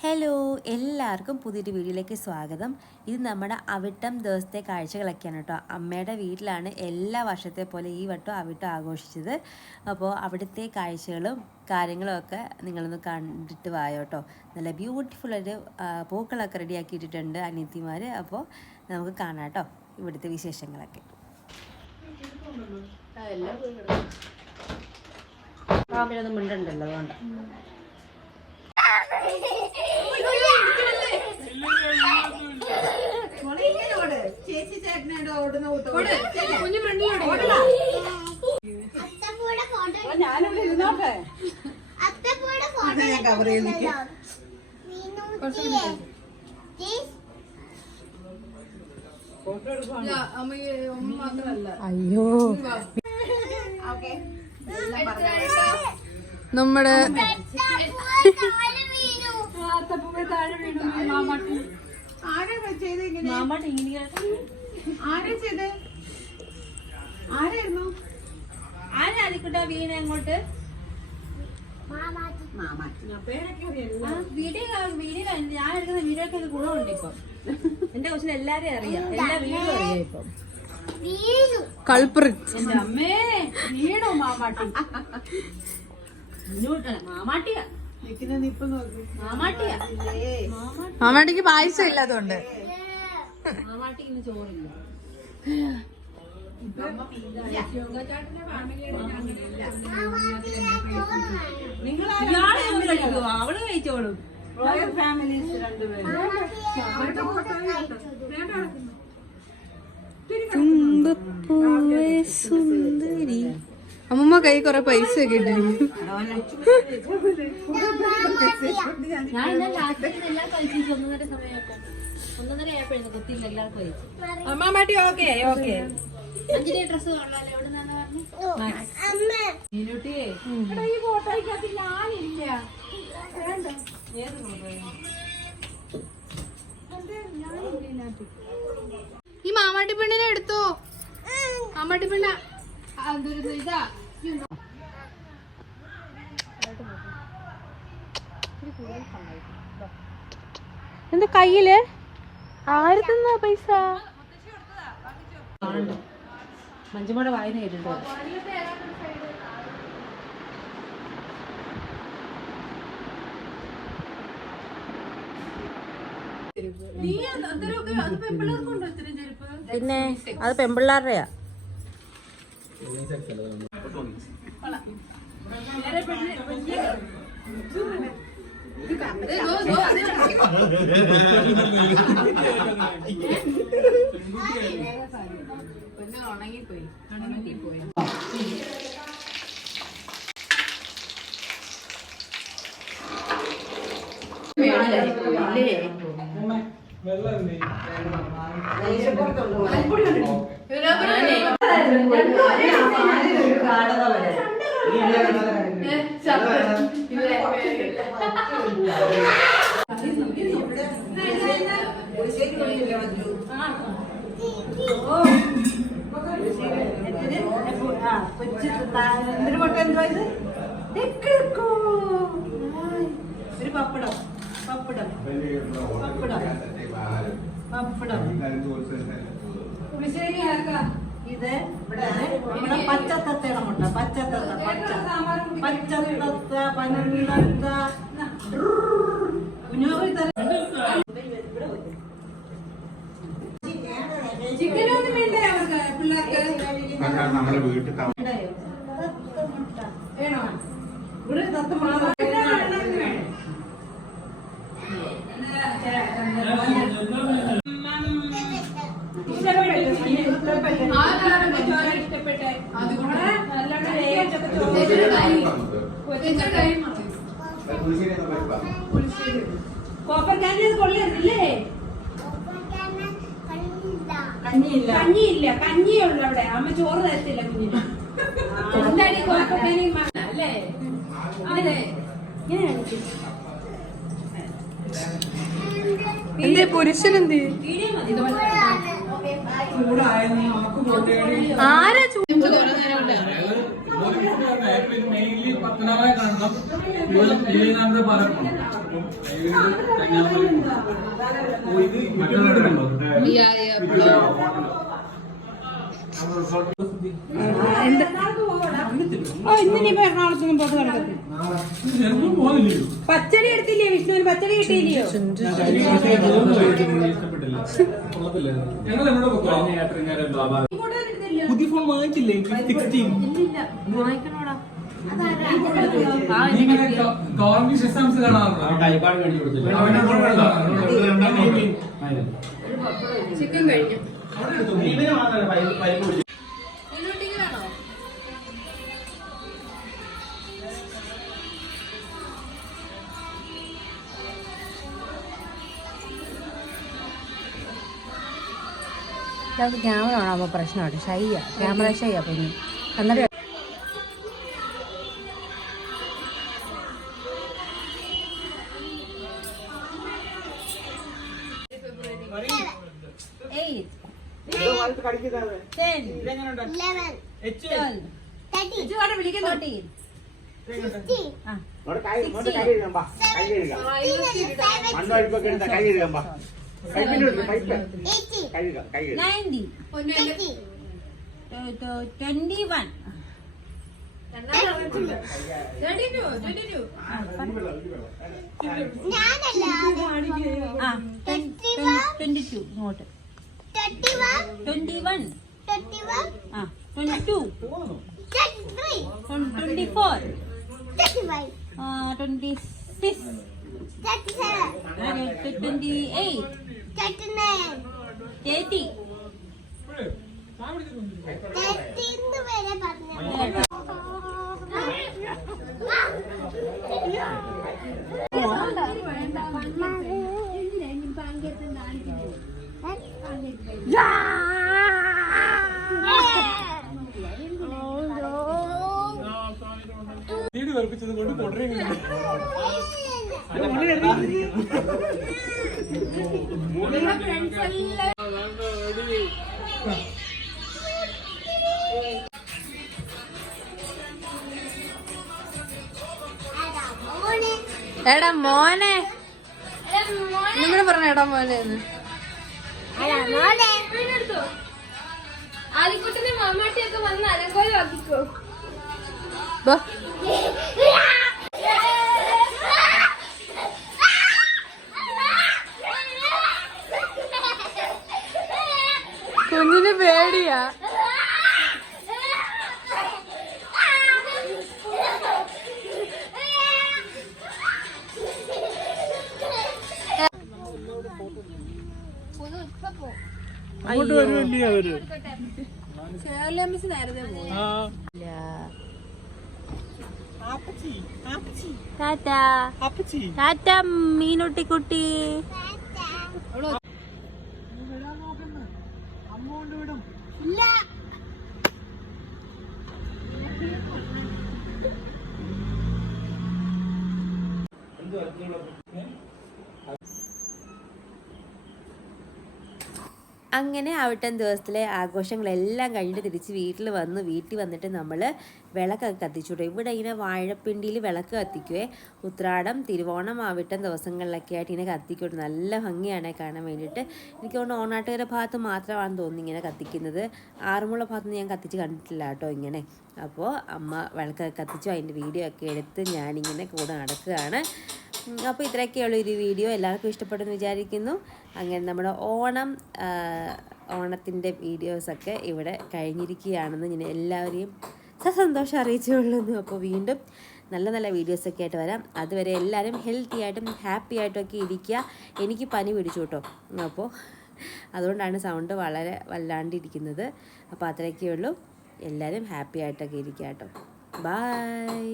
Hello എല്ലാവർക്കും പുതിയൊരു വീഡിയോയിലേക്ക് സ്വാഗതം. ഇത് നമ്മുടെ അവിട്ടം ദിവസത്തെ കാഴ്ചകളൊക്കെയാണ് കേട്ടോ. അമ്മയുടെ വീട്ടിലാണ് എല്ലാ വർഷത്തെ പോലെ ഈ വട്ടം അവിട്ടം ആഘോഷിച്ചത്. അപ്പോൾ അവിടുത്തെ കാഴ്ചകളും കാര്യങ്ങളും ഒക്കെ നിങ്ങളൊന്ന് കണ്ടിട്ട് വായോ കേട്ടോ. നല്ല ബ്യൂട്ടിഫുൾ ഒരു പൂക്കളൊക്കെ റെഡിയാക്കി ഇട്ടിട്ടുണ്ട് അനിയത്തിമാർ അപ്പോൾ നമുക്ക് കാണാം കേട്ടോ ഇവിടുത്തെ വിശേഷങ്ങളൊക്കെ. മിണ്ടണ്ടല്ലോ അതുകൊണ്ട് ചേച്ചി ചേട്ടനോട് ഓടുന്ന അത്തപ്പൂടെ ഫോട്ടോ ഞാനിവിടെ ഇരുന്നോട്ടെ ഞാൻ കവർ ചെയ്ത് ചേച്ചി നമ്മുടെ മാമാട്ടി. ആരാ ചെയ്ത് ഇങ്ങനെ? ആരാ ചെയ്ത്? ആരായിരുന്നു? ആരാധിക്കട്ടോ വീണ അങ്ങോട്ട്? മാമാറ്റി വീഡിയോ വീഡിയോ ഞാൻ എടുക്കുന്ന വീഡിയോ ഒക്കെ ഗുണമുണ്ട് ഇപ്പം. എന്റെ കൊച്ചിന് എല്ലാരും അറിയാം. എല്ലാ വീടും അറിയാം ഇപ്പം. വീണു. കൾപ്രിറ്റ് എന്റെ അമ്മേ വീണോ മാമാട്ടി. മാമാട്ടിയാ. മാമാട്ടിക്ക് പായസം ഇല്ലാതുകൊണ്ട്? അവൾ കഴിച്ചോളും. റോയൽ ഫാമിലീസ് രണ്ടുപേരും. തുമ്പപ്പൂവേ സുന്ദരി. അമ്മമ്മ കൈ കൊറേ പൈസ ഒക്കെ ഇട്ടിരിക്കും അമ്മാമാട്ടി ഓക്കെ ഓക്കെ. ഈ മാമാട്ടി പെണ്ണിനെ എടുത്തോ? മാമാട്ടി പെണ്ണ എന്താ കയ്യിൽ? ആര് തന്ന പൈസ? മഞ്ജുമോടെ വായന കേട്ടിട്ടുണ്ടോ. പിന്നെ അത് പെമ്പിള്ളാരുടെയാ. ഉണങ്ങിപ്പോയി ഉണങ്ങിപ്പോയി അല്ലേ എന്തൊരു പൊട്ട എന്തുവാ ഇത്. ഒരു പപ്പടം പപ്പടം പപ്പടം പപ്പടം ഇത് ഇവിടെ ഇവിടെ പച്ചത്തത്തയുടെ മുട്ട പച്ചത്തത്ത പച്ച. പച്ചത്തത്ത പനന്തത്ത. കുഞ്ഞോറി ചിക്കനൊന്നും വേണ്ടേ അവർക്ക് പിള്ളേർക്ക്? നമ്മുടെ വീട്ടിൽ വേണോ? ഇവിടെ തത്ത മാറാ കോപ്പർ കാൻഡി കൊള്ളില്ലേ കഞ്ഞിയില്ല കഞ്ഞിയില്ല കഞ്ഞിയേ ഉള്ളു അവിടെ അമ്മ ചോറ് തരത്തില്ല കുഞ്ഞിന് എന്തായാലും കോപ്പർ കാൻഡി അല്ലേ അതെ എന്തേ പുരുഷൻ എന്ത്? ആരാ മെയിൻലി പത്തനാമായ കാണണം പറയണം ഓ ഇന്നിനിപ്പോ എറണാകുളത്തൊന്നും പുറത്ത് നടക്കത്തില്ല പച്ചടി എടുത്തില്ലേ വിഷ്ണുവിന് പച്ചടി കിട്ടിയില്ലയോ? പുതിയ ഫോൺ വാങ്ങിച്ചില്ലേ? സിക്സ്റ്റീൻ ചിക്കൻ കഴിഞ്ഞു നമുക്ക് ക്യാമറ കാണാൻ പ്രശ്നമാണ് ഷൈയ ക്യാമറ ഷൈയ പിന്നെ എന്നിട്ട് eight, ten, കൈ twelve, thirteen, ninety, twenty, twenty-one. ഞാനല്ല ആ ട്വന്റി ടു ഇങ്ങോട്ട് ട്വന്റി വൺ thirty one, ആ twenty two twenty four twenty six twenty eight പറഞ്ഞു വീട് വെറുപ്പിച്ചത് കൊണ്ട് തുടരുന്നു എടാ മോനെ. നിങ്ങൾ പറഞ്ഞ എടാ മോനെ ആലിക്കുട്ടിന്റെ മാമാട്ടിയൊക്കെ വന്ന് അലങ്കോലം അങ്ങോട്ട് വരുമല്ലേ അവർ? കേരള മിസ് നേരത്തെ പോയി. ആ. ടാറ്റ. മീനുട്ടിക്കുട്ടി. അങ്ങനെ ആവട്ടം ദിവസത്തിലെ ആഘോഷങ്ങളെല്ലാം കഴിഞ്ഞിട്ട് തിരിച്ച് വീട്ടിൽ വന്ന് വീട്ടിൽ വന്നിട്ട് നമ്മൾ വിളക്കൊക്കെ കത്തിച്ചുവിടും. ഇവിടെ ഇങ്ങനെ വാഴപ്പിണ്ടിയിൽ വിളക്ക് കത്തിക്കുവേ. ഉത്രാടം തിരുവോണം ആവിട്ടം ദിവസങ്ങളിലൊക്കെ ആയിട്ട് ഇങ്ങനെ കത്തിക്കോട്ടെ നല്ല ഭംഗിയാണ് കാണാൻ വേണ്ടിയിട്ട്. എനിക്ക് തോന്നുന്നു ഓണാട്ടുകര ഭാഗത്ത് മാത്രമാണെന്ന് തോന്നുന്നു ഇങ്ങനെ കത്തിക്കുന്നത്. ആറന്മുള ഭാഗത്ത് ഞാൻ കത്തിച്ച് കണ്ടിട്ടില്ല കേട്ടോ ഇങ്ങനെ. അപ്പോൾ അമ്മ വിളക്കൊക്കെ കത്തിച്ചു അതിന്റെ വീഡിയോ ഒക്കെ എടുത്ത് ഞാനിങ്ങനെ കൂടെ നടക്കുകയാണ്. അപ്പോൾ ഇത്രയൊക്കെയുള്ള ഒരു വീഡിയോ. എല്ലാവർക്കും ഇഷ്ടപ്പെട്ടെന്ന് വിചാരിക്കുന്നു. അങ്ങനെ നമ്മുടെ ഓണം ഓണത്തിന്റെ വീഡിയോസൊക്കെ ഇവിടെ കഴിഞ്ഞിരിക്കുകയാണെന്ന് ഞാൻ എല്ലാവരെയും സസന്തോഷം അറിയിച്ചുകൊള്ളുന്നു. അപ്പോൾ വീണ്ടും നല്ല നല്ല വീഡിയോസൊക്കെ ആയിട്ട് വരാം. അതുവരെ എല്ലാവരും ഹെൽത്തി ആയിട്ടും ഹാപ്പി ആയിട്ടും ഒക്കെ ഇരിക്കുക. എനിക്ക് പനി പിടിച്ചു കേട്ടോ. അപ്പോൾ അതുകൊണ്ടാണ് സൗണ്ട് വളരെ വല്ലാണ്ടിരിക്കുന്നത്. അപ്പോൾ അത്രയൊക്കെയുള്ളൂ എല്ലാവരും ഹാപ്പി ആയിട്ടൊക്കെ ഇരിക്കുക കേട്ടോ. ബായ്